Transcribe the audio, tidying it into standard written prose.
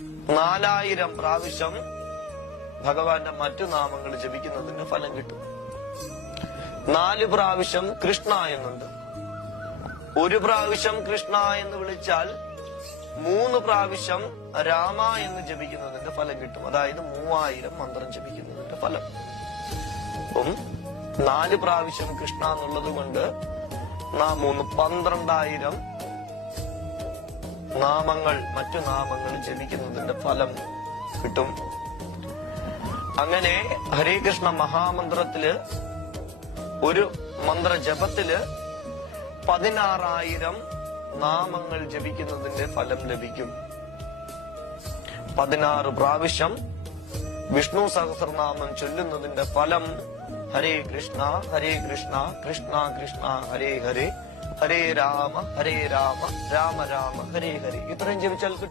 4000 പ്രാവശ്യം ഭഗവാന്റെ മറ്റു നാമങ്ങൾ ജപിക്കുന്നതിന് ഫലം കിട്ടും. 4 പ്രാവശ്യം കൃഷ്ണ എന്നുണ്ട്. 1 പ്രാവശ്യം കൃഷ്ണ എന്ന് വിളിച്ചാൽ 3 പ്രാവശ്യം രാമ എന്ന് ജപിക്കുന്നതിന്റെ ഫലം കിട്ടും. അതായത് 3000 മന്ത്രം ജപിക്കുന്നതിന്റെ ഫലം. അപ്പം 4 പ്രാവശ്യം കൃഷ്ണ എന്നുള്ളത് കൊണ്ട് 12,000 നാമങ്ങൾ, മറ്റു നാമങ്ങൾ ജപിക്കുന്നതിന്റെ ഫലം കിട്ടും. അങ്ങനെ ഹരേ കൃഷ്ണ മഹാമന്ത്രത്തില് ഒരു മന്ത്രജപത്തില് 16,000 നാമങ്ങൾ ജപിക്കുന്നതിന്റെ ഫലം ലഭിക്കും. 16 പ്രാവശ്യം വിഷ്ണു സഹസ്രനാമം ചൊല്ലുന്നതിന്റെ ഫലം ഹരേ കൃഷ്ണ കൃഷ്ണ കൃഷ്ണ ഹരേ ഹരേ, ഹരേ രാമ രാമ രാമ ഹരേ ഹരേ, ഇത്രയും ജപിച്ചാൽ കിട്ടും.